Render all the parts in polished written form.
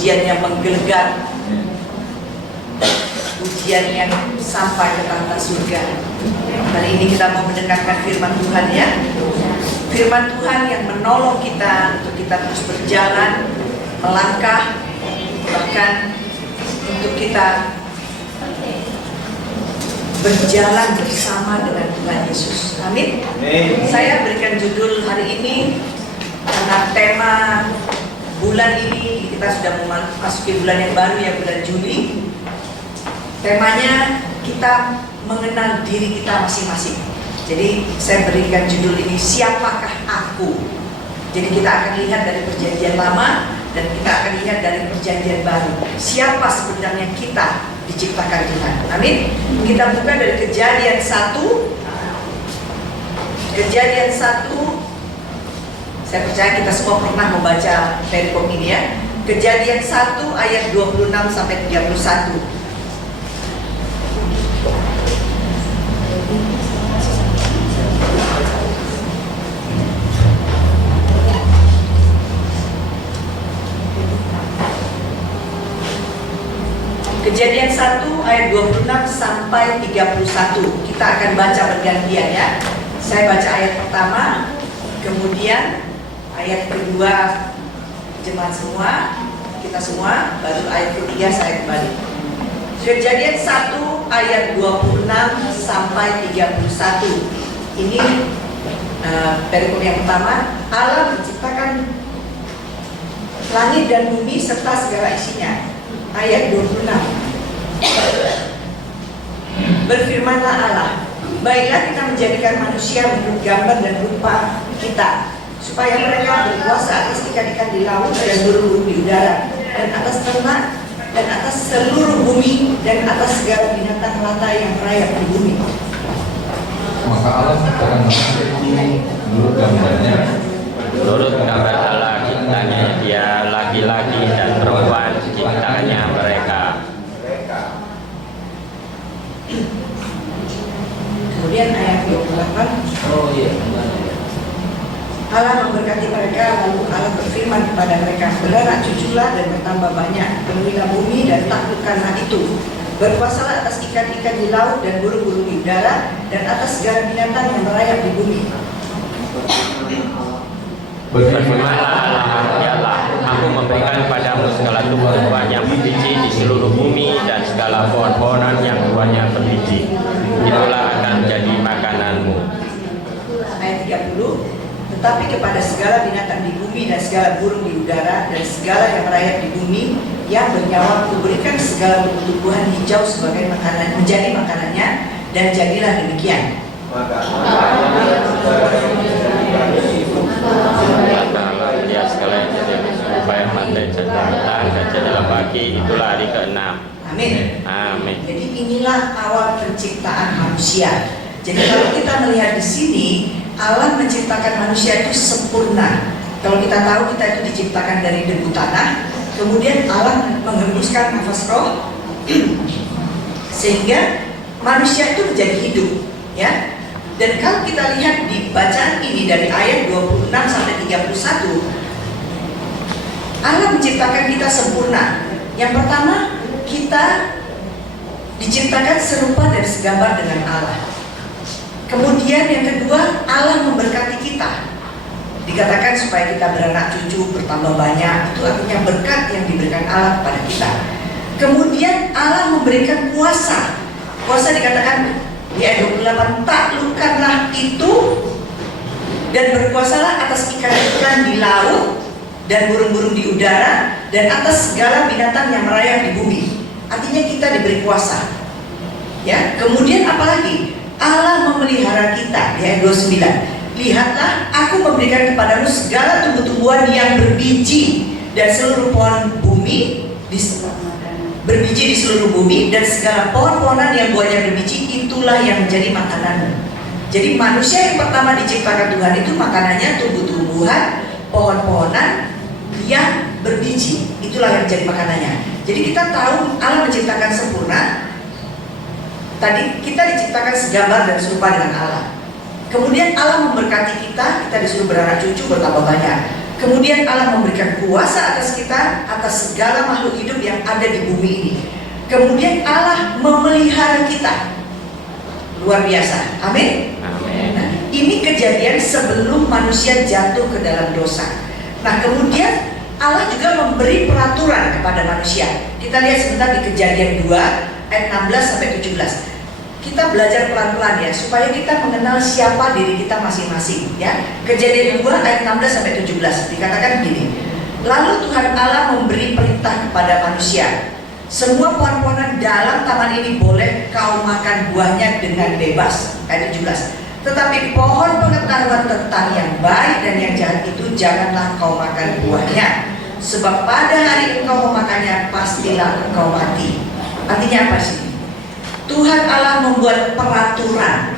ujian yang menggelegar, ujian yang sampai ke tahta surga. Hari ini kita mau mendengarkan firman Tuhan ya. Firman Tuhan yang menolong kita untuk kita terus berjalan, melangkah, bahkan untuk kita berjalan bersama dengan Tuhan Yesus. Amin. Saya berikan judul hari ini karena tema bulan ini kita sudah memasuki bulan yang baru ya, bulan Juli. Temanya kita mengenal diri kita masing-masing. Jadi saya berikan judul ini, siapakah aku? Jadi kita akan lihat dari perjanjian lama dan kita akan lihat dari perjanjian baru. Siapa sebenarnya kita diciptakan Tuhan? Amin. Kita buka dari Kejadian 1. Kejadian 1. Saya percaya kita semua pernah membaca perikop ini ya. Kejadian 1 ayat 26 sampai 31. Kejadian 1 ayat 26 sampai 31. Kita akan baca bergantian ya. Saya baca ayat pertama, kemudian ayat kedua jemaat semua, kita semua, baru ayat ketiga saya kembali. Kejadian 1 ayat 26 sampai 31. Ini perikop yang pertama. Allah menciptakan langit dan bumi serta segala isinya. Ayat 26. Berfirmanlah Allah, baiklah kita menjadikan manusia menurut gambar dan rupa kita, supaya mereka berkuasa atas ikan-ikan di laut dan burung-burung di udara, dan atas ternak, dan atas seluruh bumi, dan atas segala binatang melata yang merayap di bumi. Maka Allah menciptakan manusia itu menurut gambarnya. Menurut gambar Allah ciptanya dia, laki-laki dan perempuan ciptaannya mereka. Kemudian ayat 28. Allah memberkati mereka, lalu Allah berfirman kepada mereka, beranak cuculah dan bertambah banyak, penuhilah bumi dan taklukkanlah itu. Berkuasalah atas ikan-ikan di laut dan burung-burung di udara, dan atas segala binatang yang merayap di bumi. Berfirmanlah Allah, aku memberikan padamu segala tumbuh-tumbuhan yang berbiji di seluruh bumi dan segala pohon-pohonan yang buahnya berbiji. Itulah akan menjadi makananmu. Ayat 30. Tetapi kepada segala binatang di bumi dan segala burung di udara dan segala yang merayap di bumi yang bernyawa, kuberikan segala tumbuh-tumbuhan hijau sebagai makanan, menjadi makanannya, dan jadilah demikian. Ya sekalian jadi supaya pandai catatan dan dalam bagi itulah hari ke-6. Amin. Amin. Jadi inilah awal penciptaan manusia. Jadi kalau kita melihat di sini, Allah menciptakan manusia itu sempurna. Kalau kita tahu kita itu diciptakan dari debu tanah, kemudian Allah menghembuskan nafas roh sehingga manusia itu menjadi hidup, ya. Dan kalau kita lihat di bacaan ini dari ayat 26 sampai 31, Allah menciptakan kita sempurna. Yang pertama, kita diciptakan serupa dan segambar dengan Allah. Kemudian yang kedua, Allah memberkati kita. Dikatakan supaya kita beranak cucu, bertambah banyak. Itu artinya berkat yang diberikan Allah kepada kita. Kemudian Allah memberikan kuasa. Kuasa dikatakan di ayat 28, taklukkanlah itu dan berkuasalah atas ikan-ikan di laut dan burung-burung di udara dan atas segala binatang yang merayap di bumi. Artinya kita diberi kuasa. Ya, kemudian apalagi? Allah memelihara kita. Di ayat 29. Lihatlah, aku memberikan kepadamu segala tumbuh-tumbuhan yang berbiji dan seluruh pohon bumi berbiji di seluruh bumi, dan segala pohon-pohonan yang buahnya berbiji, itulah yang menjadi makananmu. Jadi manusia yang pertama diciptakan Tuhan itu makanannya tumbuh-tumbuhan, pohon-pohonan yang berbiji, itulah yang menjadi makanannya. Jadi kita tahu Allah menciptakan sempurna. Tadi kita diciptakan segambar dan serupa dengan Allah. Kemudian Allah memberkati kita, kita disuruh beranak cucu, bertambah banyak. Kemudian Allah memberikan kuasa atas kita, atas segala makhluk hidup yang ada di bumi ini. Kemudian Allah memelihara kita. Luar biasa. Amin. Nah, ini kejadian sebelum manusia jatuh ke dalam dosa. Nah, kemudian Allah juga memberi peraturan kepada manusia. Kita lihat sebentar di Kejadian 2 ayat 16 sampai 17. Kita belajar pelan-pelan ya, supaya kita mengenal siapa diri kita masing-masing ya. Kejadian 2 ayat 16 sampai 17 dikatakan begini. Lalu Tuhan Allah memberi perintah kepada manusia, semua pohon-pohonan dalam taman ini boleh kau makan buahnya dengan bebas. Ayat 17. Tetapi pohon pengetahuan tentang yang baik dan yang jahat itu janganlah kau makan buahnya, sebab pada hari engkau memakannya pastilah engkau mati. Artinya apa sih? Tuhan Allah membuat peraturan.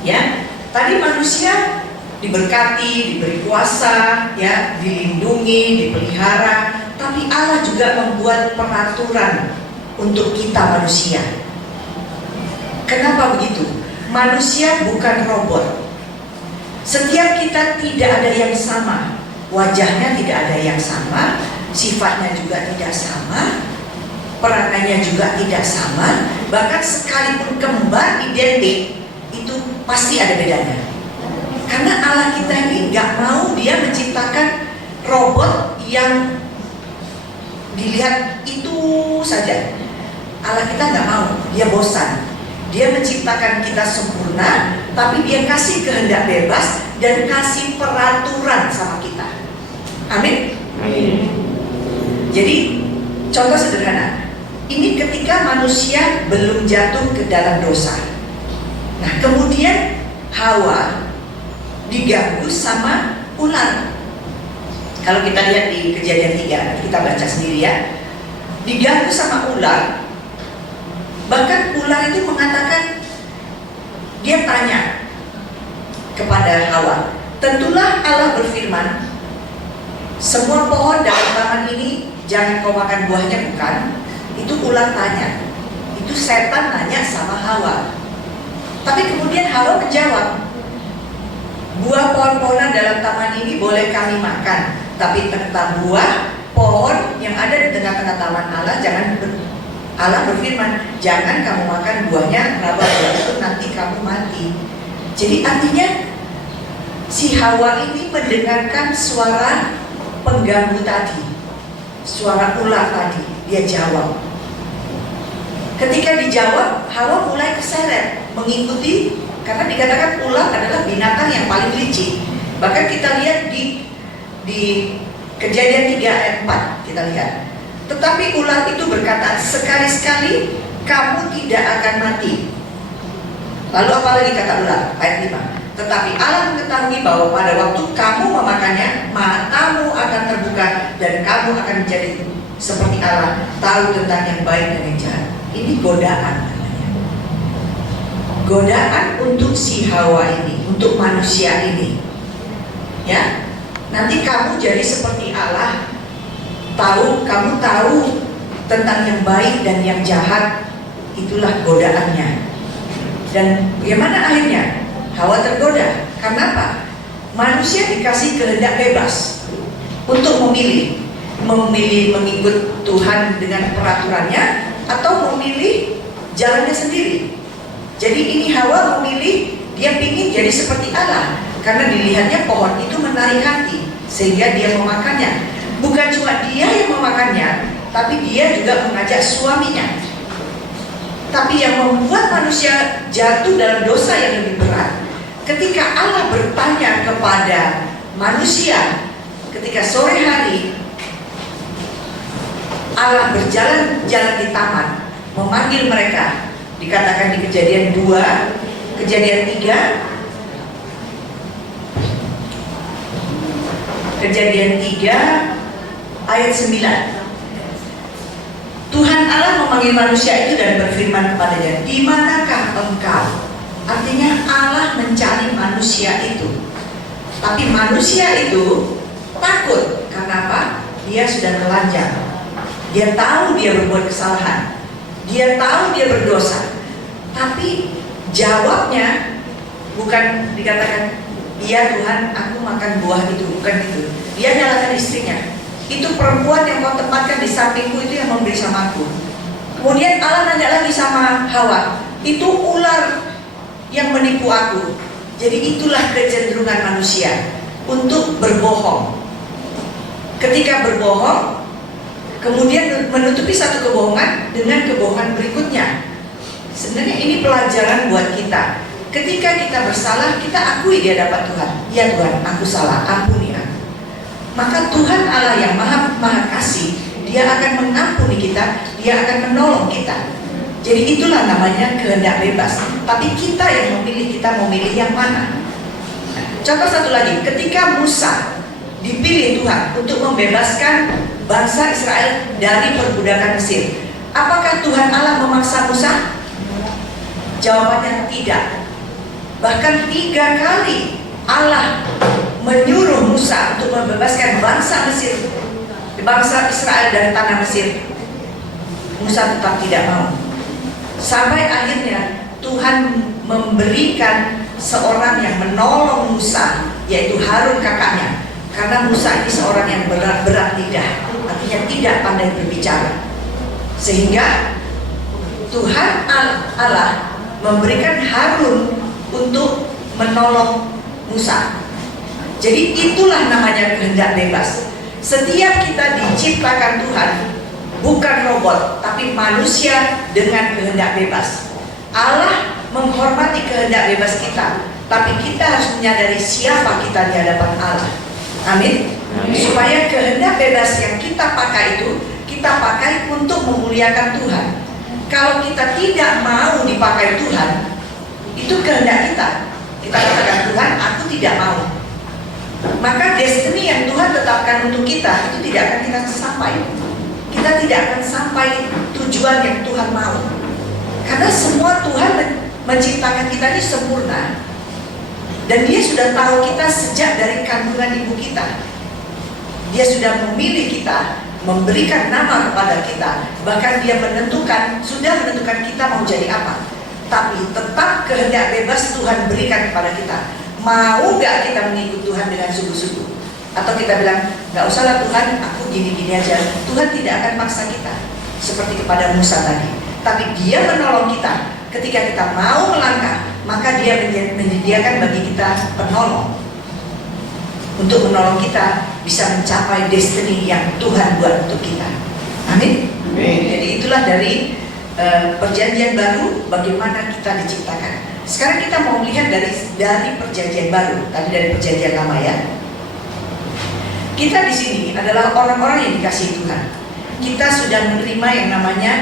Ya, tadi manusia diberkati, diberi kuasa, ya, dilindungi, dipelihara, tapi Allah juga membuat peraturan untuk kita manusia. Kenapa begitu? Manusia bukan robot. Setiap kita tidak ada yang sama, wajahnya tidak ada yang sama, sifatnya juga tidak sama, peranannya juga tidak sama, bahkan sekalipun kembar identik itu pasti ada bedanya. Karena Allah kita ini nggak mau dia menciptakan robot yang dilihat itu saja. Allah kita nggak mau, dia bosan. Dia menciptakan kita sempurna, tapi dia kasih kehendak bebas dan kasih peraturan sama kita. Amin. Jadi contoh sederhana. Ini ketika manusia belum jatuh ke dalam dosa. Nah, kemudian Hawa diganggu sama ular. Kalau kita lihat di Kejadian 3, kita baca sendiri ya. Diganggu sama ular. Bahkan ular itu mengatakan, dia tanya kepada Hawa, tentulah Allah berfirman, semua pohon dalam taman ini jangan kau makan buahnya, bukan? Itu ular tanya. Itu setan tanya sama Hawa. Tapi kemudian Hawa menjawab, buah pohon-pohonan dalam taman ini boleh kami makan, tapi tentang buah pohon yang ada di tengah-tengah taman Allah Allah berfirman, jangan kamu makan buahnya, karena buah itu nanti kamu mati. Jadi artinya si Hawa ini mendengarkan suara pengganggu tadi, suara ular tadi. Dia jawab. Ketika dijawab, Hawa mulai keseret mengikuti, karena dikatakan ular adalah binatang yang paling licik. Bahkan kita lihat di Kejadian 3 ayat 4, kita lihat. Tetapi ular itu berkata, sekali-sekali kamu tidak akan mati. Lalu apa lagi kata ular? Ayat 5. Tetapi Allah mengetahui bahwa pada waktu kamu memakannya, matamu akan terbuka dan kamu akan menjadi seperti Allah, tahu tentang yang baik dan yang jahat. Ini godaan namanya. Godaan untuk si Hawa ini, untuk manusia ini. Ya, nanti kamu jadi seperti Allah. Kamu tahu tentang yang baik dan yang jahat. Itulah godaannya. Dan bagaimana akhirnya? Hawa tergoda. Karena apa? Manusia dikasih kehendak bebas untuk memilih mengikut Tuhan dengan peraturannya atau memilih jalannya sendiri. Jadi ini Hawa memilih, dia ingin jadi seperti Allah karena dilihatnya pohon itu menarik hati sehingga dia memakannya. Bukan cuma dia yang memakannya, tapi dia juga mengajak suaminya. Tapi yang membuat manusia jatuh dalam dosa yang lebih berat, ketika Allah bertanya kepada manusia, ketika sore hari Allah berjalan-jalan di taman, memanggil mereka, dikatakan di Kejadian 2, Kejadian 3, Kejadian 3 ayat 9. Tuhan Allah memanggil manusia itu dan berfirman kepadanya, di manakah engkau? Artinya Allah mencari manusia itu. Tapi manusia itu takut. Karena apa? Dia sudah telanjang. Dia tahu dia berbuat kesalahan. Dia tahu dia berdosa. Tapi jawabnya bukan dikatakan Iya Tuhan, aku makan buah itu, bukan itu. Dia nyalakan istrinya. Itu perempuan yang kau tempatkan di sampingku itu yang memberi sama aku. Kemudian Allah nanya lagi sama Hawa, itu ular yang menipu aku. Jadi itulah kecenderungan manusia untuk berbohong. Ketika berbohong, kemudian menutupi satu kebohongan dengan kebohongan berikutnya. Sebenarnya ini pelajaran buat kita. Ketika kita bersalah, kita akui di hadapan Tuhan. Ya Tuhan, aku salah, ampuni aku. Maka Tuhan Allah yang maha kasih, Dia akan mengampuni kita, Dia akan menolong kita. Jadi itulah namanya kehendak bebas. Tapi kita yang memilih, kita mau milih yang mana. Contoh satu lagi, ketika Musa dipilih Tuhan untuk membebaskan bangsa Israel dari perbudakan Mesir, apakah Tuhan Allah memaksa Musa? Jawabannya tidak. Bahkan 3 kali Allah menyuruh Musa untuk membebaskan bangsa Mesir, bangsa Israel dari tanah Mesir. Musa tetap tidak mau. Sampai akhirnya Tuhan memberikan seorang yang menolong Musa, yaitu Harun kakaknya. Karena Musa ini seorang yang berat lidah, artinya tidak pandai berbicara. Sehingga Tuhan Allah memberikan Harun untuk menolong Musa. Jadi itulah namanya kehendak bebas. Setiap kita diciptakan Tuhan, bukan robot, tapi manusia dengan kehendak bebas. Allah menghormati kehendak bebas kita, tapi kita harus menyadari siapa kita di hadapan Allah. Amin. Supaya kehendak bebas yang kita pakai itu, kita pakai untuk memuliakan Tuhan. Kalau kita tidak mau dipakai Tuhan, itu kehendak kita. Kita katakan, Tuhan, aku tidak mau. Maka destiny yang Tuhan tetapkan untuk kita itu tidak akan kita sampai. Kita tidak akan sampai tujuan yang Tuhan mau. Karena semua Tuhan menciptakan kita ini sempurna. Dan Dia sudah tahu kita sejak dari kandungan ibu kita. Dia sudah memilih kita, memberikan nama kepada kita. Bahkan Dia sudah menentukan kita mau jadi apa. Tapi tetap kehendak bebas Tuhan berikan kepada kita. Mau gak kita mengikut Tuhan dengan sungguh-sungguh? Atau kita bilang, gak usahlah Tuhan, aku gini-gini aja. Tuhan tidak akan maksa kita seperti kepada Musa tadi. Tapi Dia menolong kita. Ketika kita mau melangkah, maka Dia menyediakan bagi kita penolong untuk menolong kita bisa mencapai destiny yang Tuhan buat untuk kita. Amin. Jadi itulah dari perjanjian baru, bagaimana kita diciptakan. Sekarang kita mau melihat dari perjanjian baru, tadi dari perjanjian lama ya. Kita di sini adalah orang-orang yang dikasihi Tuhan. Kita sudah menerima yang namanya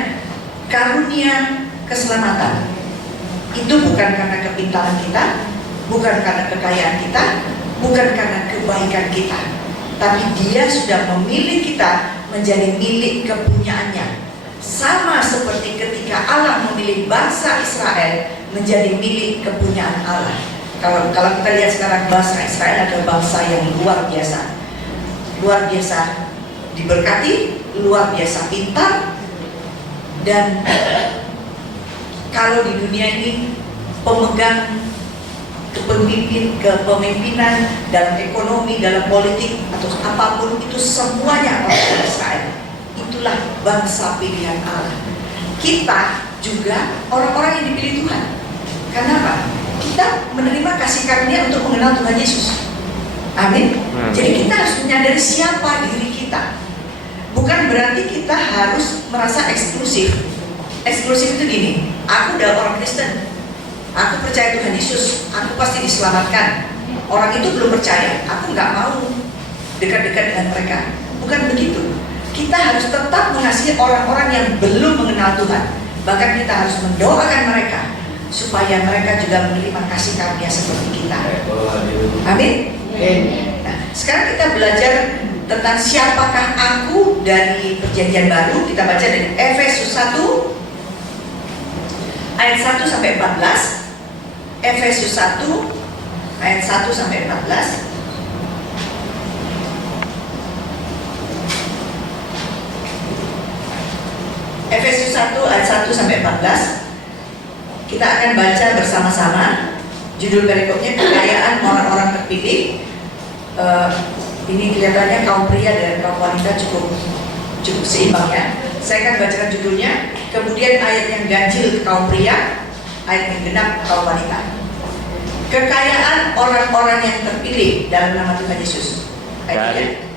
karunia keselamatan. Itu bukan karena kepintaran kita, bukan karena kekayaan kita, bukan karena kebaikan kita, tapi Dia sudah memilih kita menjadi milik kepunyaannya. Sama seperti ketika Allah memilih bangsa Israel menjadi milik kepunyaan Allah. Kalau kita lihat sekarang, bangsa Israel adalah bangsa yang luar biasa diberkati, luar biasa pintar. Dan kalau di dunia ini pemegang kepemimpinan dalam ekonomi, dalam politik atau apapun itu semuanya orang Israel. Itulah bangsa pilihan Allah. Kita juga orang-orang yang dipilih Tuhan. Kenapa? Kita menerima kasih karunia untuk mengenal Tuhan Yesus. Amin. Jadi kita harus menyadari siapa diri kita. Bukan berarti kita harus merasa eksklusif. Eksklusif itu gini, aku adalah orang Kristen, aku percaya Tuhan Yesus, aku pasti diselamatkan. Orang itu belum percaya, aku nggak mau dekat-dekat dengan mereka. Bukan begitu. Kita harus tetap mengasihi orang-orang yang belum mengenal Tuhan. Bahkan kita harus mendoakan mereka supaya mereka juga menerima kasih karunia seperti kita. Amin. Nah, sekarang kita belajar tentang siapakah aku dari perjanjian baru. Kita baca dari Efesus 1 ayat 1 sampai 14. Efesus 1 ayat 1 sampai 14. Efesus 1 ayat 1 sampai 14. Kita akan baca bersama-sama. Judul perikopnya kekayaan orang-orang terpilih. Ini kelihatannya kaum pria dan kaum wanita cukup seimbang ya. Saya akan bacakan judulnya, kemudian ayat yang ganjil ke kaum pria, ayat yang genap kaum wanita. Kekayaan orang-orang yang terpilih dalam nama Tuhan Yesus.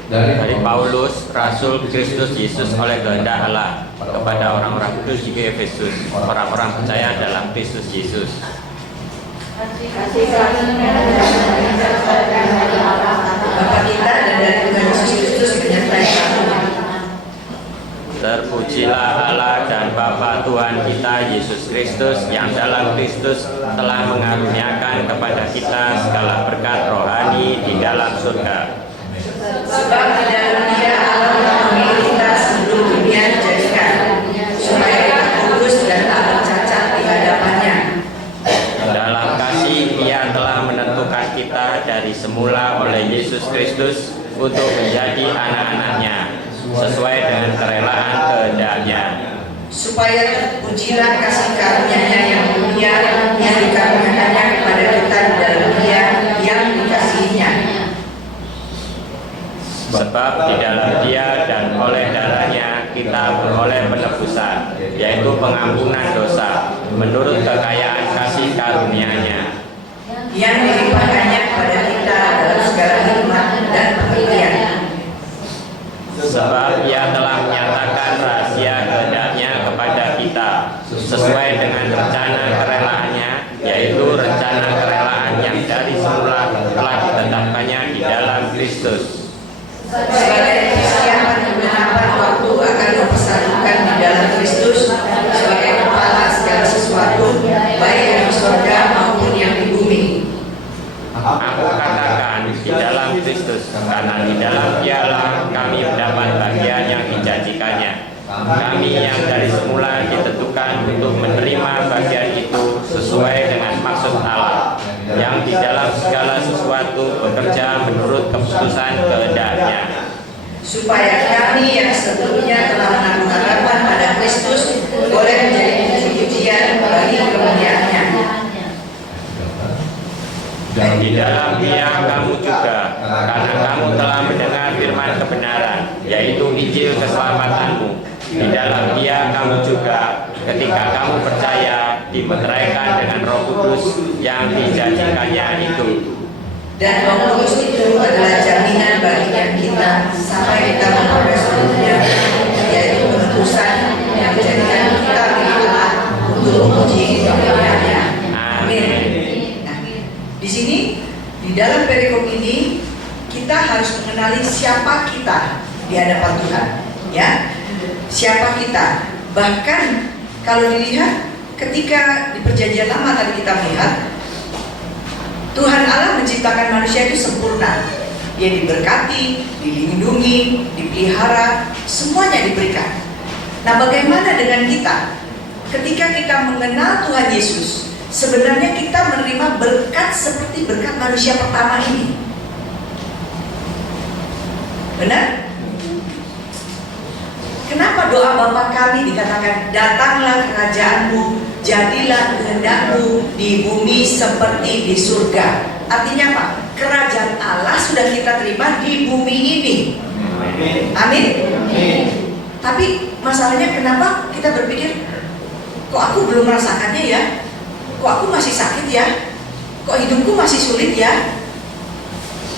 Dari Paulus, Rasul Kristus Yesus oleh kehendak Allah kepada orang-orang kudus di Efesus, orang-orang percaya dalam Kristus Yesus. Bapa kita dan dari Tuhan Yesus Kristus menyertai kamu. Terpujilah Allah dan Bapa Tuhan kita Yesus Kristus yang dalam Kristus telah mengaruniakan kepada kita segala berkat rohani di dalam surga. Sebab di dalam Dia Allah telah memilih kita sebelum dunia dijadikan, supaya kita kudus dan tak bercacat di hadapannya. Dalam kasih Ia telah menentukan kita dari semula oleh Yesus Kristus untuk menjadi anak-anak-Nya, sesuai dengan kerelaan kehendak-Nya. Supaya terpujilah kasih karunia-Nya yang mulia yang dikaruniakannya kepada kita di dalam Dia yang dikasihinya. Sebab di dalam Dia dan oleh darah-Nya kita beroleh penebusan, yaitu pengampunan dosa, menurut kekayaan kasih karunia-Nya, yang dilimpahkannya kepada kita dalam segala hikmat dan pengertian. Sebab Ia telah menyatakan rahasia kehendak-Nya kepada kita, sesuai dengan rencana kerelaan-Nya, yaitu rencana kerelaan yang dari semula telah ditetapkannya di dalam Kristus. Sebagai persiapan kebenaran waktu akan mempersatukan di dalam Kristus sebagai kepala segala sesuatu, baik yang di surga maupun yang di bumi. Aku katakan di dalam Kristus, karena di dalam Dialah kami mendapat bagian yang dijanjikannya. Kami yang dari semula ditentukan untuk menerima bagian itu sesuai dengan maksud Allah, yang di dalam segala sesuatu bekerja menurut keputusan kehendak-Nya, supaya kami yang sebelumnya telah menanggung harapan pada Kristus boleh menjadi puji-pujian bagi kemuliaan-Nya. Dan di dalam Dia kamu juga, karena kamu telah mendengar firman kebenaran, yaitu Injil keselamatanmu. Di dalam Dia kamu juga, ketika kamu percaya, dimeteraikan dengan Roh Kudus yang dijanjikannya itu. Dan Roh Kudus itu adalah jaminan bagi kita sampai kita memperoleh seluruhnya, yaitu penebusan yang menjadikan kita milik Allah untuk memuji kemuliaan-Nya. Amin. Nah, di sini di dalam perikop ini kita harus mengenali siapa kita di hadapan Tuhan, ya. Siapa kita? Bahkan kalau dilihat ketika di Perjanjian Lama tadi kita melihat Tuhan Allah menciptakan manusia itu sempurna. Dia diberkati, dilindungi, dipelihara, semuanya diberikan. Nah, bagaimana dengan kita? Ketika kita mengenal Tuhan Yesus, sebenarnya kita menerima berkat seperti berkat manusia pertama ini. Benar? Kenapa doa Bapa kami dikatakan datanglah kerajaanmu, jadilah kehendak-Mu di bumi seperti di surga. Artinya apa? Kerajaan Allah sudah kita terima di bumi ini. Amin. Tapi masalahnya kenapa kita berpikir, kok aku belum merasakannya ya? Kok aku masih sakit ya? Kok hidupku masih sulit ya?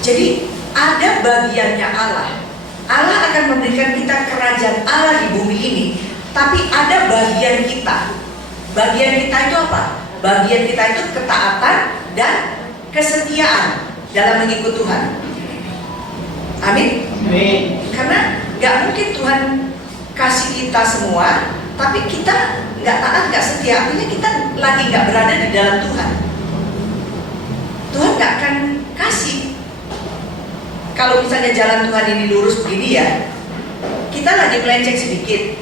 Jadi ada bagiannya Allah. Allah akan memberikan kita kerajaan Allah di bumi ini. Tapi ada bagian kita. Bagian kita itu apa? Bagian kita itu ketaatan dan kesetiaan dalam mengikut Tuhan. Amin. Karena gak mungkin Tuhan kasih kita semua, tapi kita gak taat, gak setia. Artinya kita lagi gak berada di dalam Tuhan. Tuhan gak akan kasih. Kalau misalnya jalan Tuhan ini lurus begini ya, kita lagi melenceng sedikit.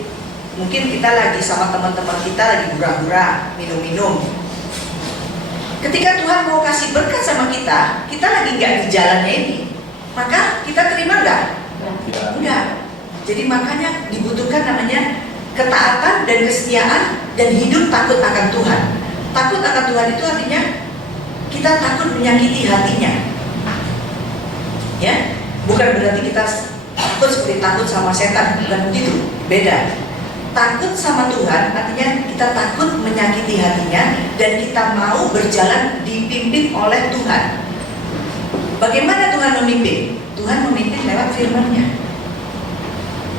Mungkin kita lagi sama teman-teman kita lagi hura-hura, minum-minum. Ketika Tuhan mau kasih berkat sama kita lagi nggak di jalannya ini, maka kita terima nggak? Enggak. Jadi makanya dibutuhkan namanya ketaatan dan kesetiaan dan hidup takut akan Tuhan. Takut akan Tuhan itu artinya kita takut menyakiti hatinya. Ya, bukan berarti kita takut seperti takut sama setan, bukan begitu. Beda. Takut sama Tuhan artinya kita takut menyakiti hatinya dan kita mau berjalan dipimpin oleh Tuhan. Bagaimana Tuhan memimpin? Tuhan memimpin lewat firman-Nya.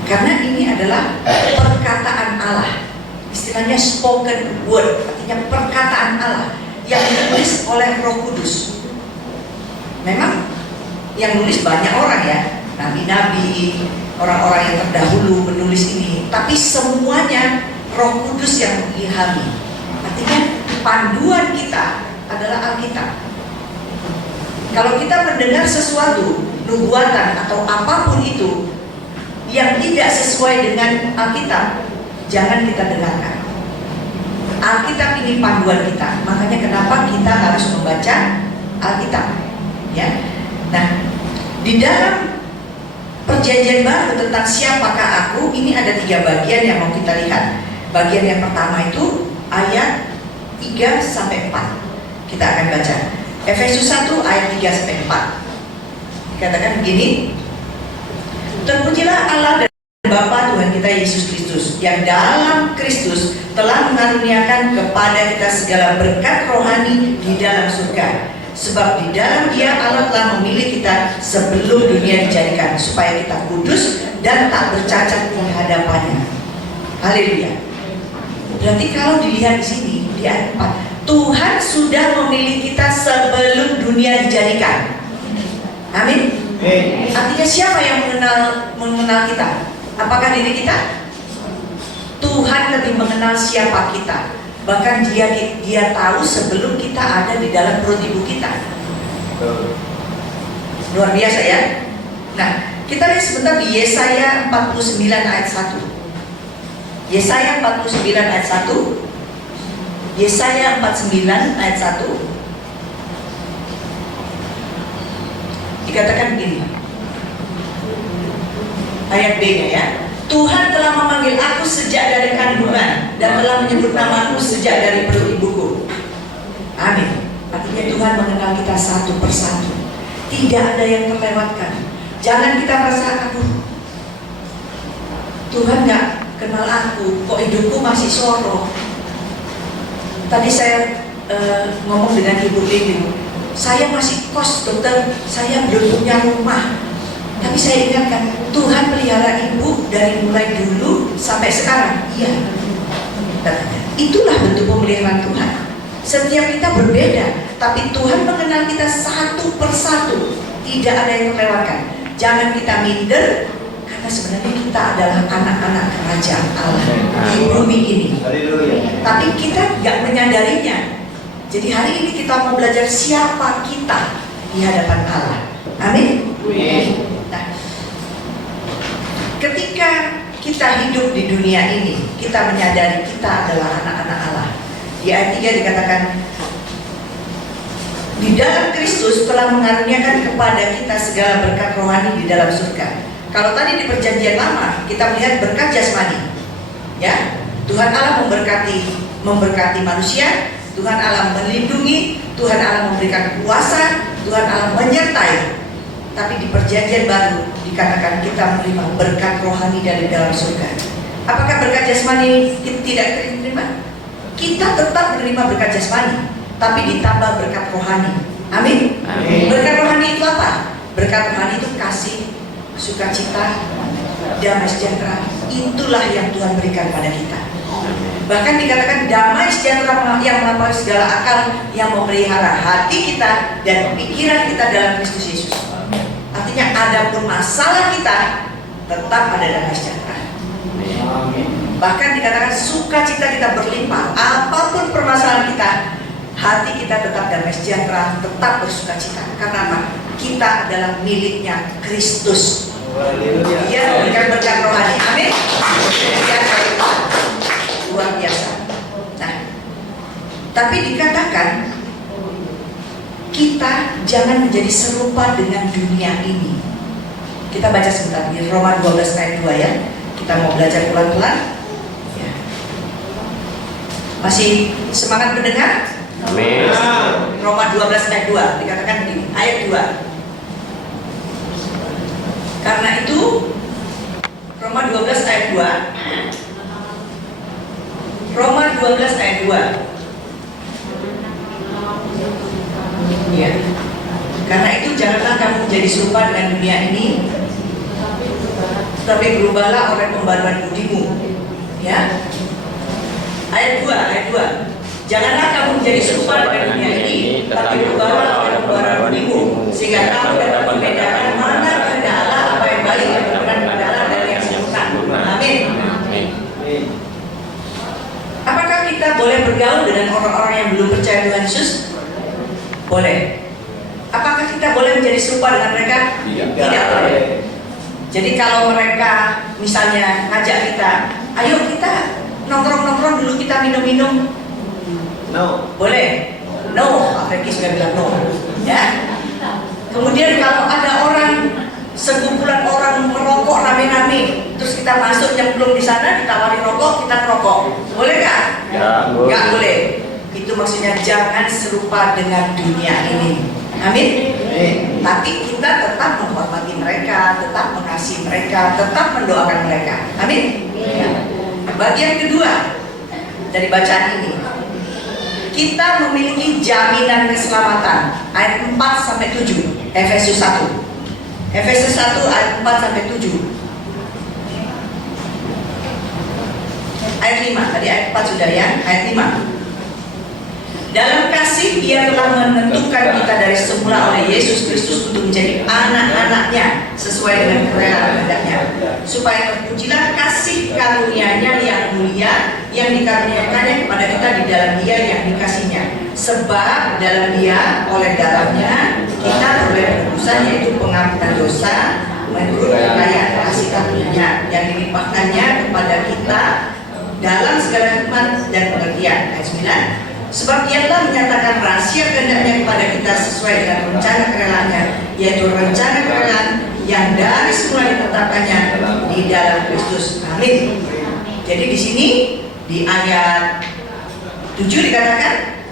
Karena ini adalah perkataan Allah. Istilahnya spoken word, artinya perkataan Allah yang ditulis oleh Roh Kudus. Memang yang nulis banyak orang ya, nabi-nabi, orang-orang yang terdahulu menulis ini, tapi semuanya Roh Kudus yang mengilhami. Artinya panduan kita adalah Alkitab. Kalau kita mendengar sesuatu, nubuatan atau apapun itu yang tidak sesuai dengan Alkitab, jangan kita dengarkan. Alkitab ini panduan kita. Makanya kenapa kita harus membaca Alkitab, ya. Nah, di dalam Perjanjian Baru tentang siapakah aku, ini ada 3 bagian yang mau kita lihat. Bagian yang pertama itu ayat 3 sampai 4. Kita akan baca. Efesus 1 ayat 3 sampai 4. Katakan begini. Terpujilah Allah dan Bapa Tuhan kita Yesus Kristus, yang dalam Kristus telah mengaruniakan kepada kita segala berkat rohani di dalam surga. Sebab di dalam Dia Allah telah memilih kita sebelum dunia dijadikan, supaya kita kudus dan tak bercacat di hadapannya. Haleluya. Berarti kalau dilihat di sini di ayat 4, Tuhan sudah memilih kita sebelum dunia dijadikan. Amin. Artinya siapa yang mengenal kita? Apakah diri kita? Tuhan lebih mengenal siapa kita. Bahkan dia tahu sebelum kita ada di dalam perut ibu kita. Luar biasa ya. Nah, kita lihat sebentar di Yesaya 49 ayat 1. Yesaya 49 ayat 1. Yesaya 49 ayat 1. Dikatakan begini. Ayat B-nya ya. Tuhan telah memanggil aku sejak dari kandungan dan telah menyebut namaku sejak dari perut ibuku. Amin. Artinya Tuhan mengenal kita satu persatu. Tidak ada yang terlewatkan. Jangan kita merasa, aduh, Tuhan gak kenal aku, kok hidupku masih sorok. Tadi saya ngomong dengan Ibu Lili, saya masih kos dokter, saya belum punya rumah. Tapi saya ingatkan, Tuhan pelihara ibu dari mulai dulu sampai sekarang. Iya. Itulah bentuk pemeliharaan Tuhan. Setiap kita berbeda, tapi Tuhan mengenal kita satu persatu. Tidak ada yang terlewatkan. Jangan kita minder, karena sebenarnya kita adalah anak-anak kerajaan Allah di bumi ini. Tapi kita nggak menyadarinya. Jadi hari ini kita mau belajar siapa kita di hadapan Allah. Amin. Nah, ketika kita hidup di dunia ini, kita menyadari kita adalah anak-anak Allah. Di ayat 3 dikatakan, di dalam Kristus telah mengaruniakan kepada kita segala berkat rohani di dalam surga. Kalau tadi di Perjanjian Lama kita melihat berkat jasmani, ya, Tuhan Allah memberkati manusia, Tuhan Allah melindungi, Tuhan Allah memberikan kuasa, Tuhan Allah menyertai. Tapi di Perjanjian Baru dikatakan kita menerima berkat rohani dari dalam surga. Apakah berkat jasmani tidak diterima? Kita tetap menerima berkat jasmani, tapi ditambah berkat rohani. Amin. Berkat rohani itu apa? Berkat rohani itu kasih, sukacita, damai sejahtera. Itulah yang Tuhan berikan pada kita. Bahkan dikatakan damai sejahtera yang melampaui segala akal, yang memelihara hati kita dan pikiran kita dalam Kristus Yesus. Artinya adapun masalah kita tetap ada damai sejahtera. Bahkan dikatakan sukacita kita berlimpah. Apapun permasalahan kita, hati kita tetap damai sejahtera, tetap bersukacita. Karena apa? Kita adalah miliknya Kristus. Dia memberikan berkat rohani. Amin. Luar biasa. Nah, tapi dikatakan kita jangan menjadi serupa dengan dunia ini. Kita baca sebentar di Roma 12 ayat 2 ya. Kita mau belajar pelan-pelan ya. Masih semangat mendengar? Amin. Roma 12 ayat 2 dikatakan begini, ayat 2. Karena itu Roma 12 ayat 2. Roma 12 ayat 2. Ya. Karena itu janganlah kamu menjadi serupa dengan dunia ini, tapi berubahlah oleh pembaruan budimu. Ya. Ayat 2. Janganlah kamu menjadi serupa dengan dunia ini, tapi berubahlah oleh pembaruan budimu, sehingga kamu dapat membedakan mana kehendak Allah, apa yang baik, yang benar, kehendak Allah, dan yang sempurna. Amin. Apakah kita boleh bergaul dengan orang-orang yang belum percaya Tuhan Yesus? Boleh. Apakah kita boleh menjadi serupa dengan mereka? Tidak boleh. Jadi kalau mereka misalnya ngajak kita, ayo kita nongkrong-nongkrong dulu, kita minum-minum. No. Boleh? No. Afriki sudah bilang no. Ya. Kemudian kalau ada orang, sekumpulan orang merokok rame-rame, terus kita masuk yang belum di sana, ditawari rokok, kita ngerokok. Boleh nggak? Nggak boleh. Itu maksudnya jangan serupa dengan dunia ini. Amin. Tapi kita tetap menghormati mereka, tetap mengasihi mereka, tetap mendoakan mereka. Amin. Bagian kedua dari bacaan ini, kita memiliki jaminan keselamatan. Ayat 4 sampai 7, Efesus 1. Efesus 1 ayat 4 sampai 7. Ayat 5, tadi ayat 4 sudah ya, ayat 5. Dalam kasih Ia telah menentukan kita dari semula oleh Yesus Kristus untuk menjadi anak-anaknya sesuai dengan kerelaan kehendaknya, supaya terpujilah kasih karunia-Nya yang mulia yang dikaruniakannya kepada kita di dalam Dia yang dikasihnya. Sebab dalam Dia oleh darahnya kita beroleh penebusan, yaitu pengampunan dosa menurut kekayaan kasih karunia-Nya yang dilimpahkannya kepada kita dalam segala hikmat dan pengertian. Ayat 9. Sebab Ia telah menyatakan rahasia kehendaknya kepada kita sesuai dengan rencana kerelaannya, yaitu rencana kerelaan yang dari semula ditetapkannya di dalam Kristus. Amin. Jadi di sini di ayat 7 dikatakan,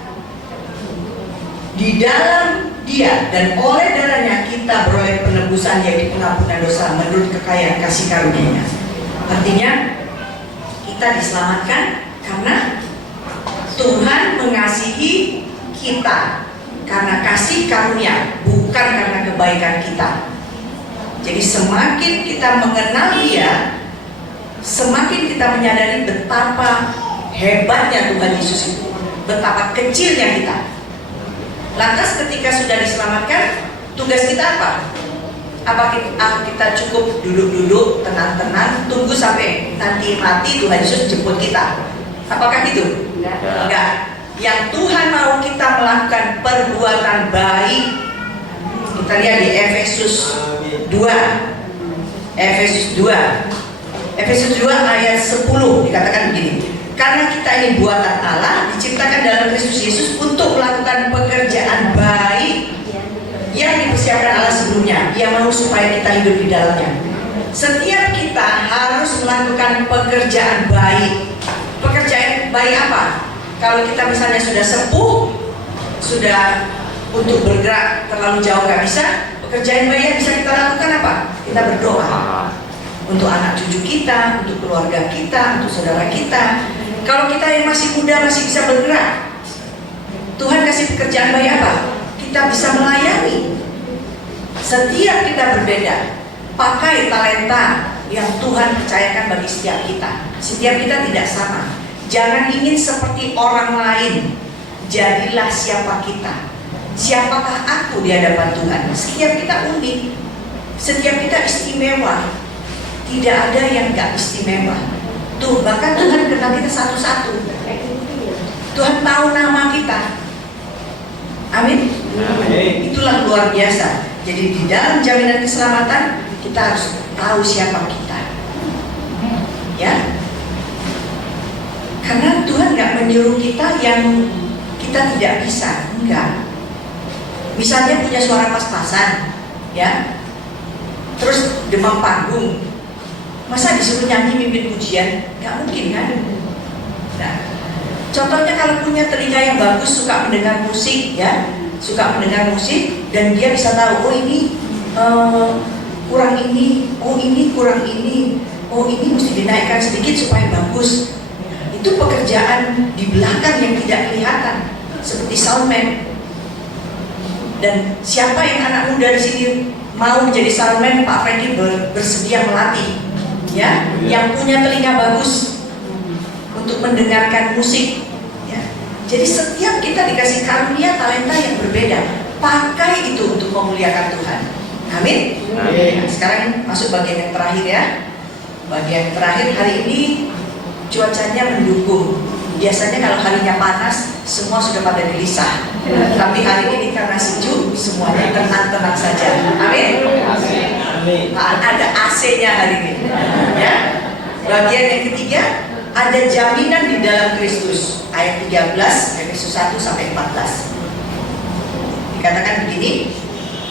di dalam Dia dan oleh darahnya kita beroleh penebusan, yaitu pengampunan dosa menurut kekayaan kasih karunia-Nya. Artinya kita diselamatkan karena Tuhan mengasihi kita karena kasih karunia, bukan karena kebaikan kita. Jadi semakin kita mengenal Dia, semakin kita menyadari betapa hebatnya Tuhan Yesus itu, betapa kecilnya kita. Lantas ketika sudah diselamatkan, tugas kita apa? Apa kita cukup duduk-duduk, tenang-tenang, tunggu sampai nanti mati Tuhan Yesus jemput kita? Apakah gitu? Enggak. Yang Tuhan mau kita melakukan perbuatan baik. Kita lihat di Efesus 2. Efesus 2 ayat 10 dikatakan begini. Karena kita ini buatan Allah, diciptakan dalam Kristus Yesus untuk melakukan pekerjaan baik yang dipersiapkan Allah sebelumnya. Ia mau supaya kita hidup di dalamnya. Setiap kita harus melakukan pekerjaan baik. Pekerjaan baik apa? Kalau kita misalnya sudah sepuh, sudah untuk bergerak terlalu jauh nggak bisa, pekerjaan baik yang bisa kita lakukan apa? Kita berdoa untuk anak cucu kita, untuk keluarga kita, untuk saudara kita. Kalau kita yang masih muda masih bisa bergerak, Tuhan kasih pekerjaan baik apa? Kita bisa melayani. Setiap kita berbeda, pakai talenta yang Tuhan percayakan bagi setiap kita. Setiap kita tidak sama. Jangan ingin seperti orang lain. Jadilah siapa kita. Siapakah aku di hadapan Tuhan? Setiap kita unik. Setiap kita istimewa. Tidak ada yang gak istimewa. Tuh, bahkan Tuhan kenal kita satu-satu. Tuhan tahu nama kita. Amin. Itulah luar biasa. Jadi di dalam jaminan keselamatan kita harus tahu siapa kita. Ya. Karena Tuhan nggak menyuruh kita yang kita tidak bisa, enggak. Misalnya punya suara pas-pasan, ya, terus demam panggung, masa disuruh nyanyi mimpin pujian? Nggak mungkin kan? Nah, Contohnya kalau punya telinga yang bagus, suka mendengar musik, ya, suka mendengar musik, dan dia bisa tahu, oh ini kurang ini, oh ini kurang ini, oh ini mesti dinaikkan sedikit supaya bagus. Itu pekerjaan di belakang yang tidak kelihatan, seperti soundman. Dan siapa yang anak muda di sini mau menjadi soundman? Pak Freddy bersedia melatih, ya, yang punya telinga bagus untuk mendengarkan musik. Ya. Jadi setiap kita dikasih karunia talenta yang berbeda, pakai itu untuk memuliakan Tuhan. Amin. Nah, sekarang masuk bagian yang terakhir, ya. Bagian terakhir hari ini cuacanya mendukung. Biasanya kalau harinya panas, semua sudah pada gelisah. Tapi hari ini karena sejuk, semuanya tenang-tenang saja. Amin. Ada AC-nya hari ini. Ya. Bagian yang ketiga, ada jaminan di dalam Kristus. Ayat 13, Efesus 1 sampai 14. Dikatakan begini,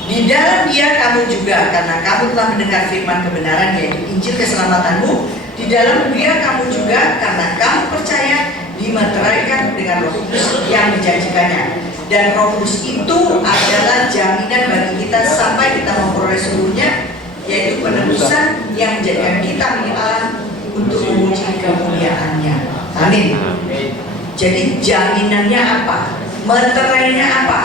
di dalam Dia kamu juga, karena kamu telah mendengar firman kebenaran, yaitu Injil keselamatanmu. Di dalam Dia kamu juga, karena kamu percaya, dimeteraikan dengan Roh Kudus yang menjanjikannya. Dan Roh Kudus itu adalah jaminan bagi kita sampai kita memperoleh seluruhnya, yaitu penebusan yang menjadikan kita milik Allah untuk memuji kemuliaan-Nya. Amin. Jadi jaminannya apa? Meterainya apa?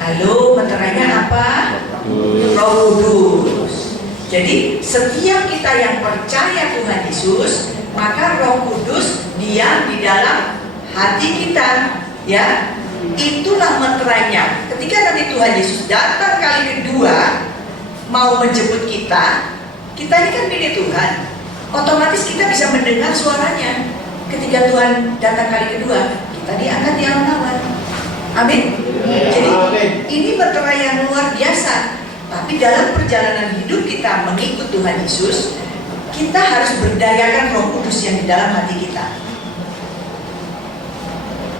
Halo, meterainya apa? Roh Kudus. Jadi setiap kita yang percaya Tuhan Yesus, maka Roh Kudus diam di dalam hati kita, ya. Itulah meterainya. Ketika nanti Tuhan Yesus datang kali kedua mau menjemput kita, kita ini kan milik Tuhan. Otomatis kita bisa mendengar suaranya. Ketika Tuhan datang kali kedua, kita diangkat di awan-awan. Amin. Jadi ini meterai yang luar biasa. Tapi dalam perjalanan hidup kita mengikut Tuhan Yesus, kita harus berdayakan Roh Kudus yang di dalam hati kita.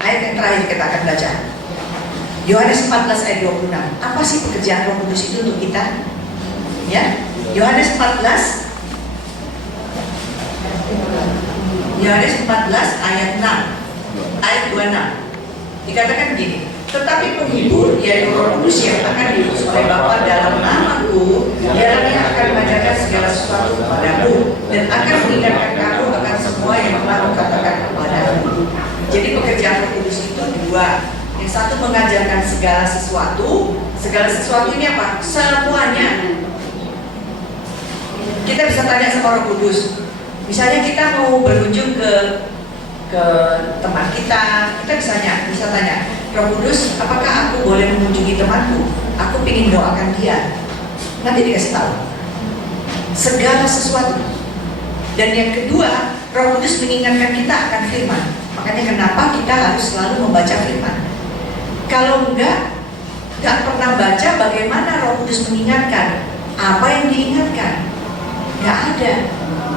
Ayat yang terakhir kita akan baca, Yohanes 14 ayat 26. Apa sih pekerjaan Roh Kudus itu untuk kita? Ya, Yohanes 14 ayat 6, ayat 26. Dikatakan begini, tetapi penghibur, yaitu Roh Kudus yang akan diutus oleh Bapa dalam namaku, dialah yang akan mengajarkan segala sesuatu kepadamu dan akan mengingatkan kamu akan semua yang telah kukatakan kepadamu. Jadi pekerjaan Roh Kudus itu dua. Yang satu mengajarkan segala sesuatu. Segala sesuatu ini apa? Semuanya. Kita bisa tanya sama Roh Kudus. Misalnya kita mau berkunjung ke teman kita bisa tanya, Roh Kudus, apakah aku boleh mengunjungi temanku? Aku ingin doakan dia. Nanti dikasih tahu segala sesuatu. Dan yang kedua, Roh Kudus mengingatkan kita akan firman. Makanya kenapa kita harus selalu membaca firman. Kalau enggak pernah baca, bagaimana Roh Kudus mengingatkan? Apa yang diingatkan? Enggak ada.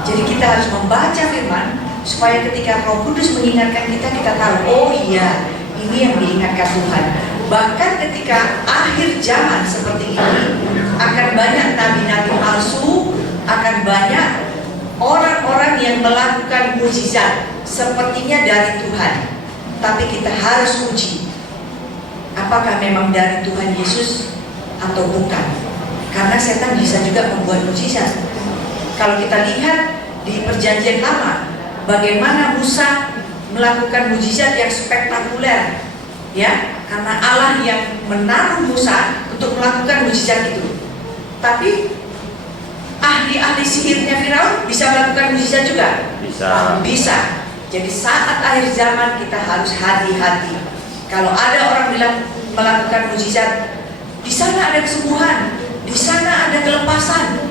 Jadi kita harus membaca firman supaya ketika Roh Kudus mengingatkan kita, kita tahu, oh iya, ini yang diingatkan Tuhan. Bahkan ketika akhir zaman seperti ini, akan banyak nabi-nabi palsu, akan banyak orang-orang yang melakukan mukjizat sepertinya dari Tuhan. Tapi kita harus uji, apakah memang dari Tuhan Yesus atau bukan. Karena setan bisa juga membuat mukjizat. Kalau kita lihat di Perjanjian Lama, bagaimana Musa melakukan mukjizat yang spektakuler, ya, karena Allah yang menaruh Musa untuk melakukan mukjizat itu. Tapi ahli-ahli sihirnya Firaun bisa melakukan mukjizat juga? Bisa. Jadi saat akhir zaman kita harus hati-hati. Kalau ada orang bilang melakukan mukjizat, di sana ada kesembuhan, di sana ada kelepasan,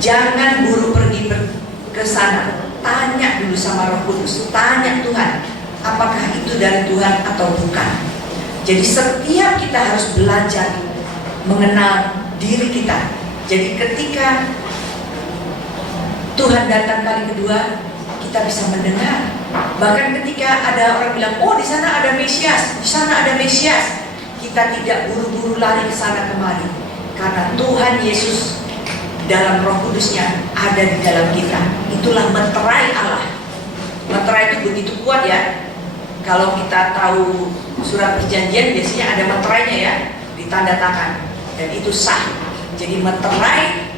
jangan buru pergi ke sana. Tanya dulu sama Roh Kudus, tanya Tuhan, apakah itu dari Tuhan atau bukan. Jadi setiap kita harus belajar mengenal diri kita. Jadi ketika Tuhan datang kali kedua, kita bisa mendengar. Bahkan ketika ada orang bilang, oh di sana ada Mesias, di sana ada Mesias, kita tidak buru-buru lari ke sana kemari, karena Tuhan Yesus dalam Roh Kudusnya ada di dalam kita. Itulah meterai Allah. Meterai itu begitu kuat ya. Kalau kita tahu surat perjanjian biasanya ada meterainya ya, ditanda tangan, dan itu sah. Jadi meterai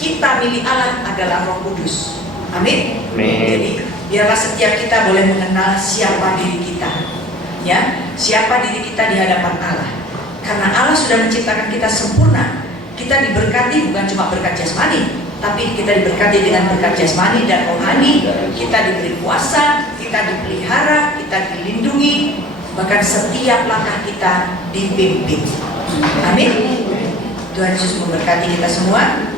kita milik Allah adalah Roh Kudus. Amin. Jadi biarlah setiap kita boleh mengenal siapa diri kita, ya, siapa diri kita di hadapan Allah. Karena Allah sudah menciptakan kita sempurna. Kita diberkati bukan cuma berkat jasmani, tapi kita diberkati dengan berkat jasmani dan rohani. Kita diberi kuasa, kita dipelihara, kita dilindungi, bahkan setiap langkah kita dipimpin. Amin. Tuhan Yesus memberkati kita semua.